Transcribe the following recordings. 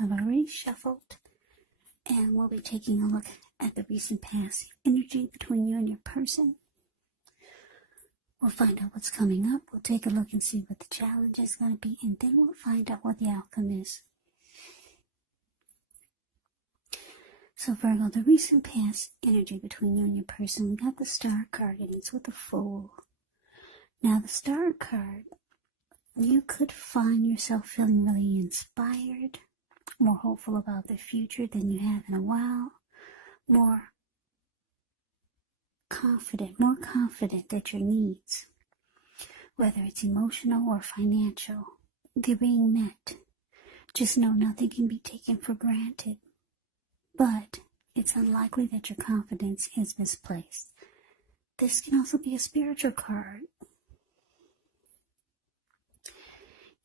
I've already shuffled, and we'll be taking a look at the recent past energy between you and your person. We'll find out what's coming up. We'll take a look and see what the challenge is going to be, and then we'll find out what the outcome is. So Virgo, the recent past energy between you and your person, we got the Star card, and it's with the Fool. Now, the Star card, you could find yourself feeling really inspired, more hopeful about the future than you have in a while, more confident that your needs, whether it's emotional or financial, they're being met. Just know nothing can be taken for granted. But it's unlikely that your confidence is misplaced. This can also be a spiritual card.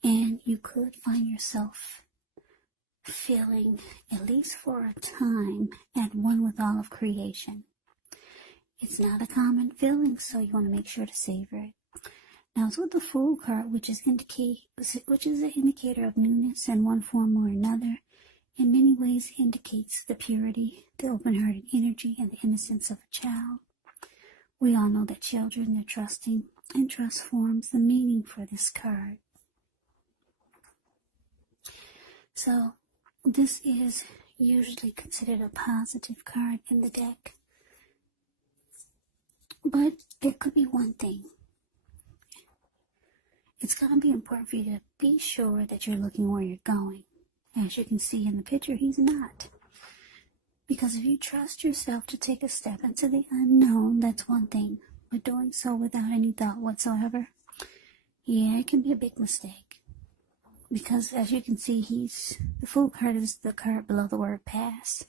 And you could find yourself feeling, at least for a time, at one with all of creation. It's not a common feeling, so you want to make sure to savor it. Now, it's with the Fool card, which is an indicator of newness in one form or another. In many ways indicates the purity, the open-hearted energy, and the innocence of a child. We all know that children are trusting, and trust forms the meaning for this card. So, this is usually considered a positive card in the deck. But there could be one thing. It's going to be important for you to be sure that you're looking where you're going. As you can see in the picture, he's not. Because if you trust yourself to take a step into the unknown, that's one thing. But doing so without any thought whatsoever, yeah, it can be a big mistake. Because as you can see, the Fool card is the card below the word pass.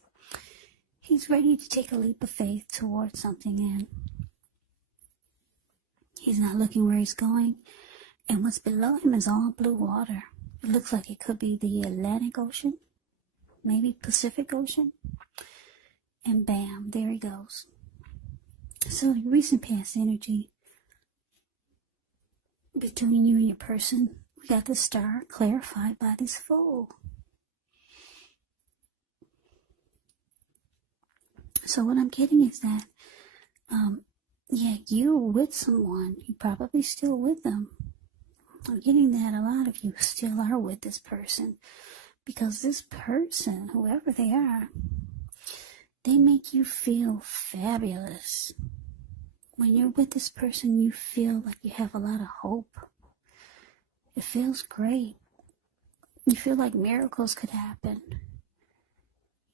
He's ready to take a leap of faith towards something, and he's not looking where he's going. And what's below him is all blue water. It looks like it could be the Atlantic Ocean, maybe Pacific Ocean, and bam, there he goes. So the recent past energy between you and your person, we got the Star clarified by this Fool. So what I'm getting is that, yeah, you're with someone, you're probably still with them. I'm getting that a lot of you still are with this person, because this person, whoever they are, they make you feel fabulous. When you're with this person, you feel like you have a lot of hope. It feels great. You feel like miracles could happen.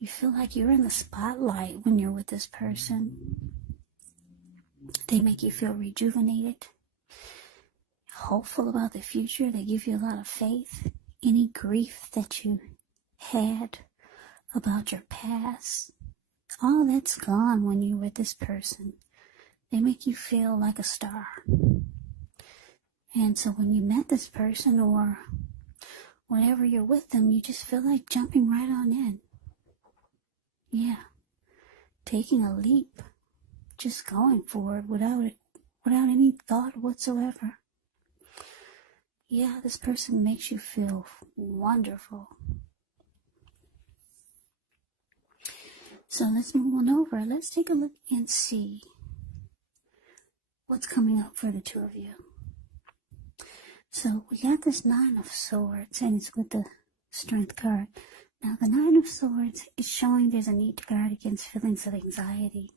You feel like you're in the spotlight when you're with this person. They make you feel rejuvenated, hopeful about the future. They give you a lot of faith. Any grief that you had about your past, all that's gone when you're with this person. They make you feel like a star. And so when you met this person, or whenever you're with them, you just feel like jumping right on in. Yeah, taking a leap, just going for it without any thought whatsoever. Yeah, this person makes you feel wonderful. So let's move on over. Let's take a look and see what's coming up for the two of you. So we got this Nine of Swords, and it's with the Strength card. Now the Nine of Swords is showing there's a need to guard against feelings of anxiety.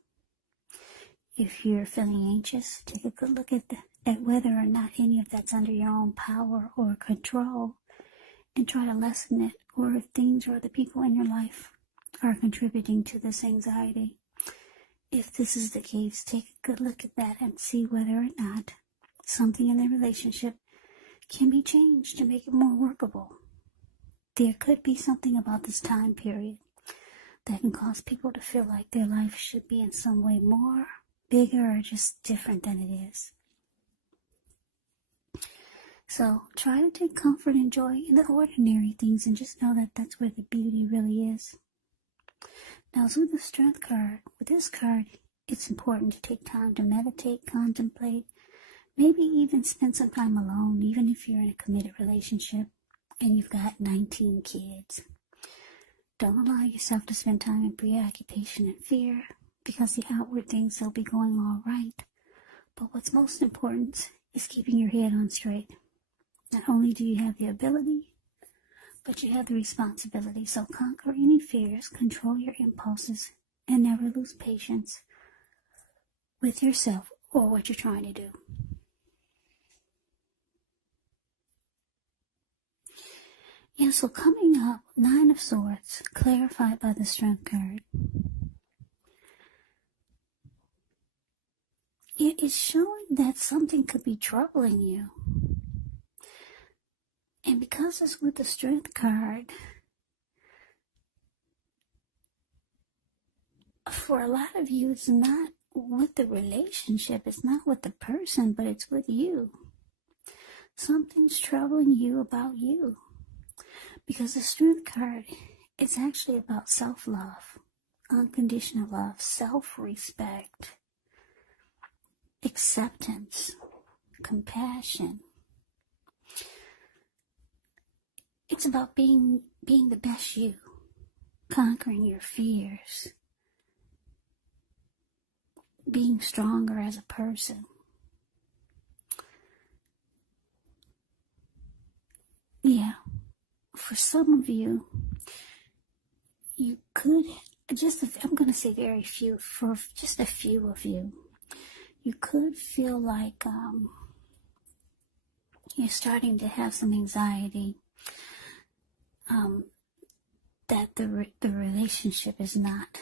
If you're feeling anxious, take a good look at whether or not any of that's under your own power or control, and try to lessen it, or if things or the people in your life are contributing to this anxiety. If this is the case, take a good look at that and see whether or not something in the relationship can be changed to make it more workable. There could be something about this time period that can cause people to feel like their life should be in some way more, bigger, or just different than it is. So try to take comfort and joy in the ordinary things, and just know that that's where the beauty really is. Now, with the Strength card, with this card, it's important to take time to meditate, contemplate, maybe even spend some time alone, even if you're in a committed relationship and you've got 19 kids. Don't allow yourself to spend time in preoccupation and fear, because the outward things will be going all right. But what's most important is keeping your head on straight. Not only do you have the ability, but you have the responsibility. So conquer any fears, control your impulses, and never lose patience with yourself or what you're trying to do. Yeah, so coming up, 9 of Swords, clarified by the Strength card. It is showing that something could be troubling you. And because it's with the Strength card, for a lot of you, it's not with the relationship, it's not with the person, but it's with you. Something's troubling you about you. Because the Strength card is actually about self-love, unconditional love, self-respect, acceptance, compassion. It's about being the best you, conquering your fears, being stronger as a person. Yeah. For some of you, you could, I'm going to say very few, for just a few of you, you could feel like you're starting to have some anxiety, that the relationship is not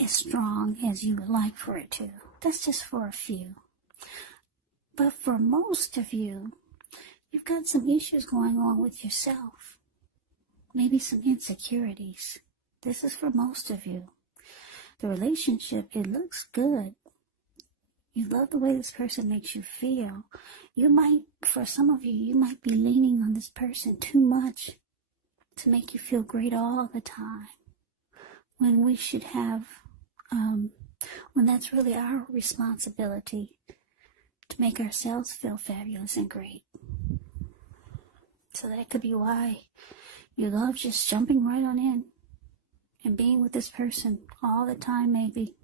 as strong as you would like for it to. That's just for a few. But for most of you, you've got some issues going on with yourself. Maybe some insecurities. This is for most of you. The relationship, it looks good. You love the way this person makes you feel. You might, for some of you, you might be leaning on this person too much to make you feel great all the time. When we should have, when that's really our responsibility to make ourselves feel fabulous and great. So that could be why you love just jumping right on in and being with this person all the time, maybe.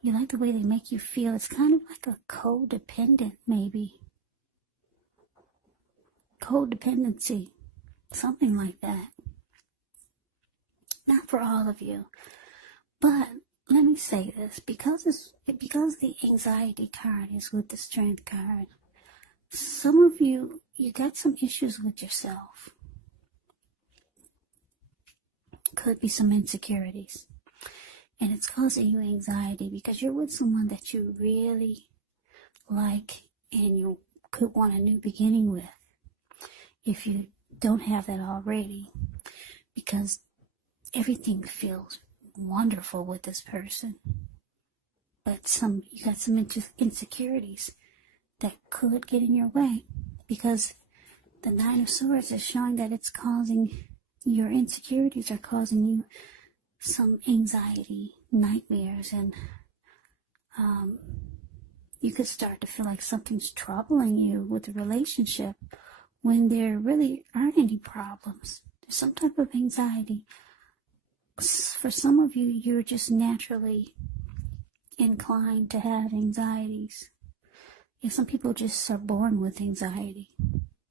You like the way they make you feel. It's kind of like a codependent, maybe. Codependency. Something like that. Not for all of you. But let me say this. Because the anxiety card is with the Strength card, some of you, you got some issues with yourself. Could be some insecurities. And it's causing you anxiety because you're with someone that you really like and you could want a new beginning with. If you don't have that already. Because everything feels wonderful with this person. But you got some insecurities that could get in your way. Because the 9 of Swords is showing that it's causing, your insecurities are causing you some anxiety, nightmares, and you could start to feel like something's troubling you with the relationship when there really aren't any problems. There's some type of anxiety. For some of you, you're just naturally inclined to have anxieties. And some people just are born with anxiety.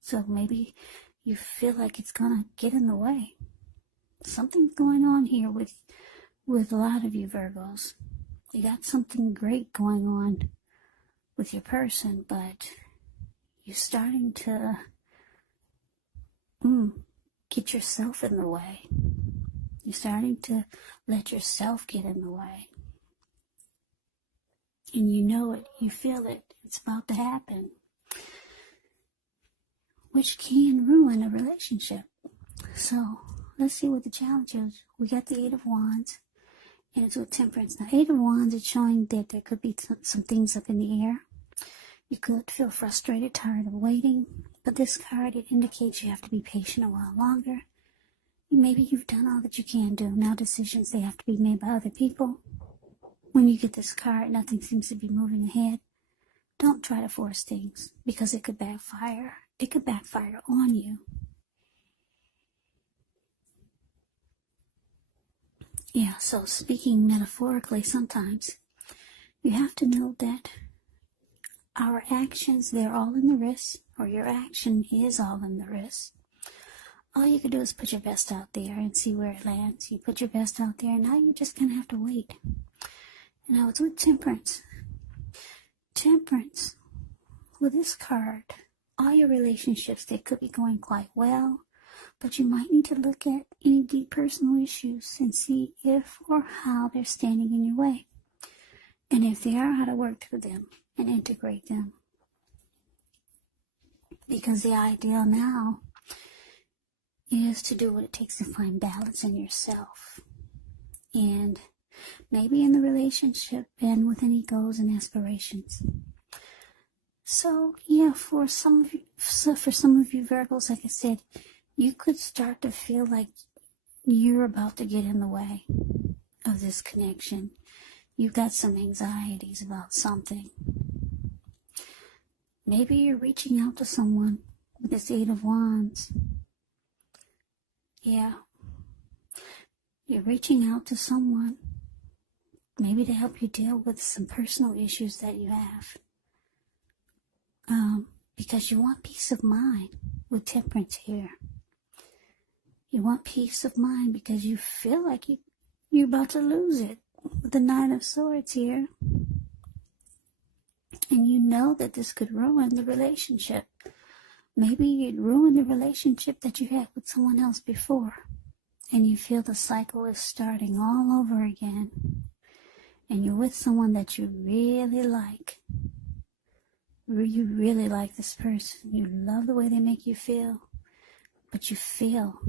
So maybe you feel like it's gonna get in the way. Something's going on here with a lot of you Virgos. You got something great going on with your person, but you're starting to get yourself in the way. You're starting to let yourself get in the way. And you know it, you feel it, it's about to happen. Which can ruin a relationship. So, let's see what the challenge is. We got the 8 of Wands, and it's with Temperance. Now, 8 of Wands is showing that there could be some things up in the air. You could feel frustrated, tired of waiting, but this card, it indicates you have to be patient a while longer. Maybe you've done all that you can do. Now decisions, they have to be made by other people. When you get this card, nothing seems to be moving ahead. Don't try to force things, because it could backfire. It could backfire on you. Yeah, so speaking metaphorically, sometimes you have to know that our actions, they're all in the wrist, or your action is all in the wrist. All you can do is put your best out there and see where it lands. You put your best out there, and now you're just going to have to wait. And I was with Temperance. Temperance, with this card, all your relationships, they could be going quite well, but you might need to look at any deep personal issues and see if or how they're standing in your way. And if they are, how to work through them and integrate them. Because the ideal now is to do what it takes to find balance in yourself. And maybe in the relationship and with any goals and aspirations. So, yeah, for some of you Virgos, like I said, you could start to feel like you're about to get in the way of this connection. You've got some anxieties about something. Maybe you're reaching out to someone with this 8 of Wands. Yeah. You're reaching out to someone, maybe to help you deal with some personal issues that you have. Because you want peace of mind with Temperance here. You want peace of mind because you feel like you're about to lose it with the 9 of Swords here. And you know that this could ruin the relationship. Maybe it ruined the relationship that you had with someone else before. And you feel the cycle is starting all over again. And you're with someone that you really like. You really like this person. You love the way they make you feel. But you feel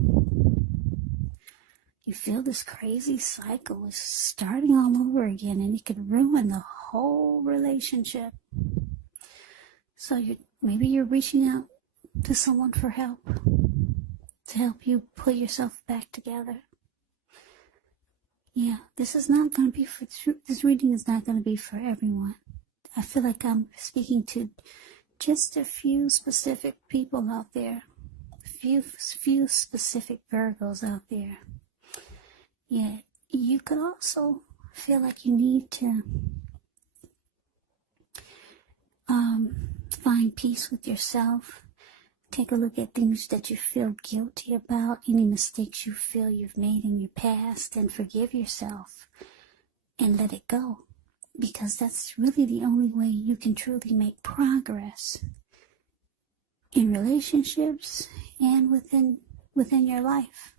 this crazy cycle is starting all over again, and it could ruin the whole relationship. So maybe you're reaching out to someone for help, to help you put yourself back together. Yeah, this reading is not going to be for everyone. I feel like I'm speaking to just a few specific people out there. Few specific Virgos out there. Yeah, you could also feel like you need to find peace with yourself. Take a look at things that you feel guilty about, any mistakes you feel you've made in your past, and forgive yourself and let it go. Because that's really the only way you can truly make progress in relationships and within your life.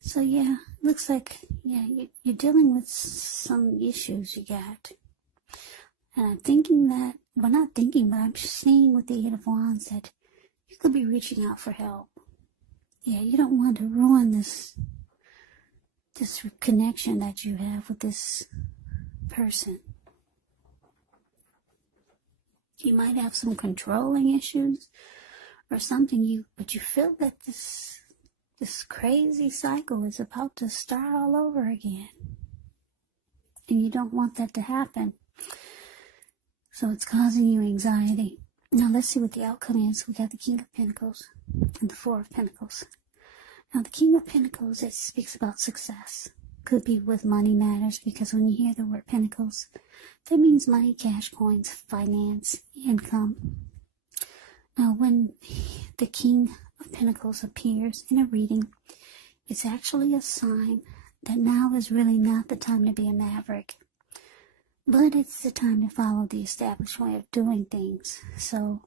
So yeah, looks like you're dealing with some issues you got. And I'm thinking that, well, not thinking, but I'm seeing with the 8 of Wands that you could be reaching out for help. Yeah, you don't want to ruin this connection that you have with this person. You might have some controlling issues or something, but you feel that this crazy cycle is about to start all over again. And you don't want that to happen. So it's causing you anxiety. Now let's see what the outcome is. We got the King of Pentacles and the 4 of Pentacles. Now the King of Pentacles, it speaks about success. Could be with money matters, because when you hear the word Pentacles, that means money, cash, coins, finance, income. Now when the King of Pentacles appears in a reading, it's actually a sign that now is really not the time to be a maverick, but it's the time to follow the established way of doing things. So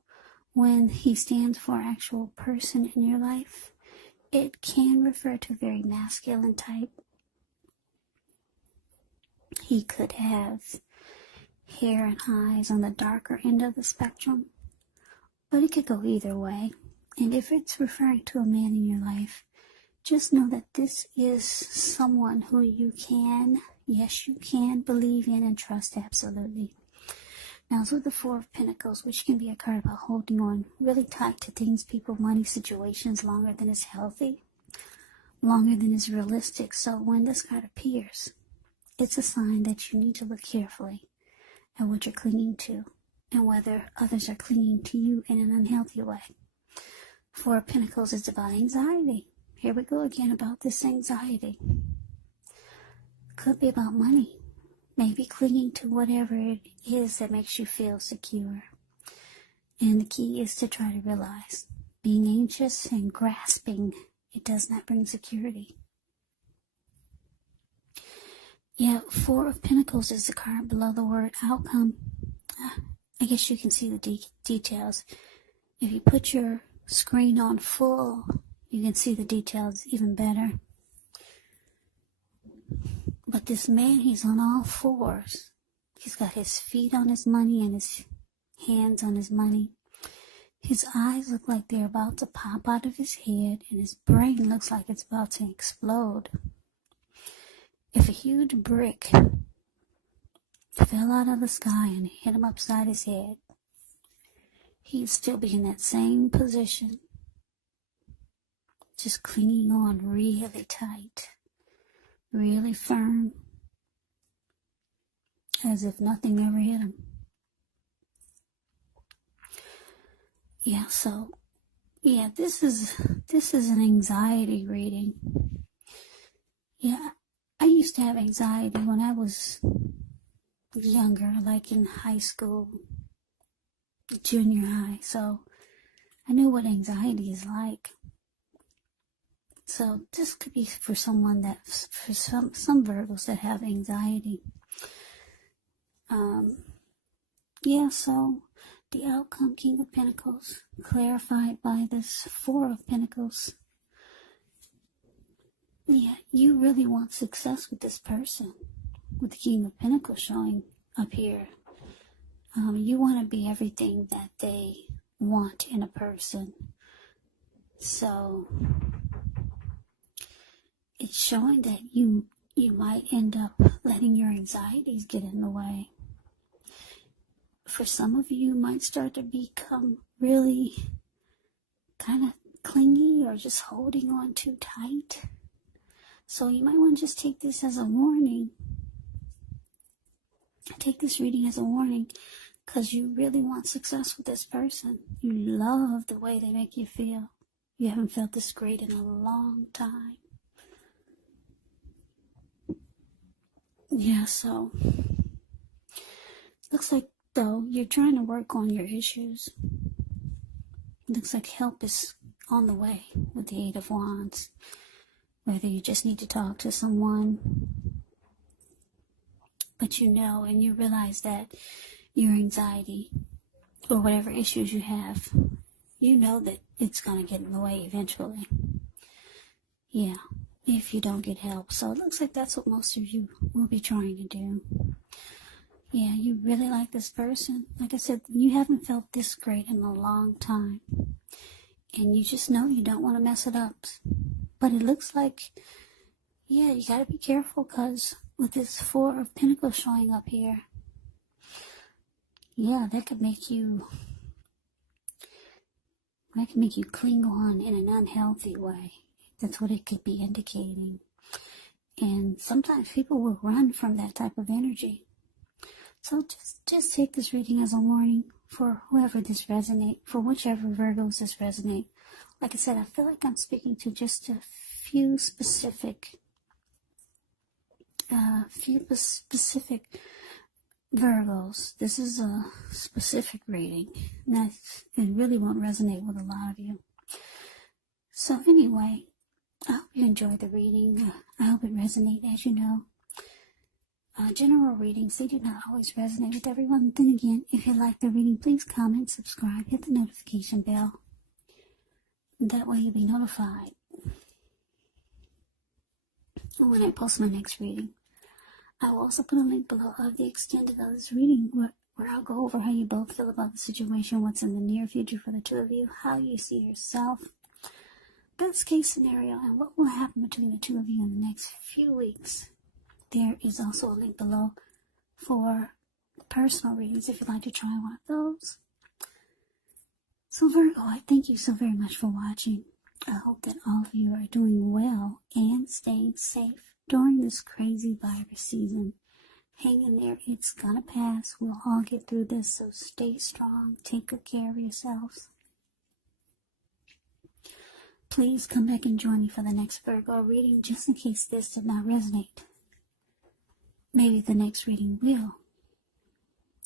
when he stands for actual person in your life, it can refer to a very masculine type. He could have hair and eyes on the darker end of the spectrum, but it could go either way. And if it's referring to a man in your life, just know that this is someone who you can believe in and trust absolutely. Now it's with the 4 of Pentacles, which can be a card about holding on really tight to things, people, money, situations longer than is healthy, longer than is realistic. So when this card appears, it's a sign that you need to look carefully at what you're clinging to and whether others are clinging to you in an unhealthy way. 4 of Pentacles is about anxiety. Here we go again about this anxiety. could be about money. Maybe clinging to whatever it is that makes you feel secure. And the key is to try to realize being anxious and grasping, it does not bring security. Yeah, Four of Pentacles is the card below the word outcome. I guess you can see the details. If you put your screen on full, you can see the details even better. But this man, he's on all fours. He's got his feet on his money and his hands on his money. His eyes look like they're about to pop out of his head, and his brain looks like it's about to explode. If a huge brick fell out of the sky and hit him upside his head, he'd still be in that same position, just clinging on really tight, really firm, as if nothing ever hit him. Yeah, so, yeah, this is an anxiety reading. Yeah, I used to have anxiety when I was younger, like in high school, junior high, so I know what anxiety is like. So this could be for someone that, for some Virgos that have anxiety. Yeah, so the outcome, King of Pentacles, clarified by this Four of Pentacles. Yeah, you really want success with this person, with the King of Pentacles showing up here. You want to be everything that they want in a person. So it's showing that you might end up letting your anxieties get in the way. For some of you, might start to become really kind of clingy or just holding on too tight. So you might want to just take this as a warning. Take this reading as a warning, because you really want success with this person. You love the way they make you feel. You haven't felt this great in a long time. Yeah, so looks like, though, you're trying to work on your issues. Looks like help is on the way with the Eight of Wands. Whether you just need to talk to someone, but you know and you realize that your anxiety or whatever issues you have, you know that it's going to get in the way eventually. Yeah, if you don't get help. So it looks like that's what most of you will be trying to do. Yeah, you really like this person. Like I said, you haven't felt this great in a long time. And you just know you don't want to mess it up. But it looks like, yeah, you got to be careful, because with this Four of Pentacles showing up here, yeah, that could make you cling on in an unhealthy way. That's what it could be indicating. And sometimes people will run from that type of energy. So just take this reading as a warning for whoever this resonates, for whichever Virgos this resonate. Like I said, I feel like I'm speaking to just a few specific Virgos. This is a specific reading. It really won't resonate with a lot of you. So anyway, I hope you enjoyed the reading. I hope it resonated. As you know, general readings, they do not always resonate with everyone. Then again, if you like the reading, please comment, subscribe, hit the notification bell. That way you'll be notified when I post my next reading. I will also put a link below of the extended of this reading where I'll go over how you both feel about the situation, what's in the near future for the two of you, how you see yourself, best case scenario, and what will happen between the two of you in the next few weeks. There is also a link below for personal readings if you'd like to try one of those. So Virgo, I thank you so very much for watching. I hope that all of you are doing well and staying safe during this crazy virus season. Hang in there, it's gonna pass. We'll all get through this, so stay strong. Take good care of yourselves. Please come back and join me for the next Virgo reading, just in case this did not resonate. maybe the next reading will.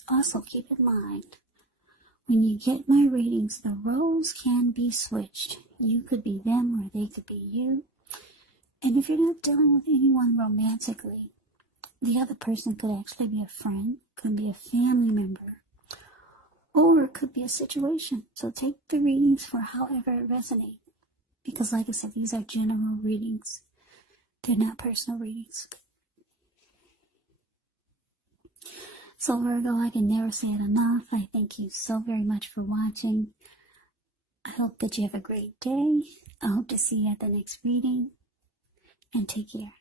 Also, keep in mind, when you get my readings, the roles can be switched. You could be them or they could be you. And if you're not dealing with anyone romantically, the other person could actually be a friend, could be a family member, or it could be a situation. So take the readings for however it resonates. Because like I said, these are general readings. They're not personal readings. So Virgo, I can never say it enough. I thank you so very much for watching. I hope that you have a great day. I hope to see you at the next reading. And take care.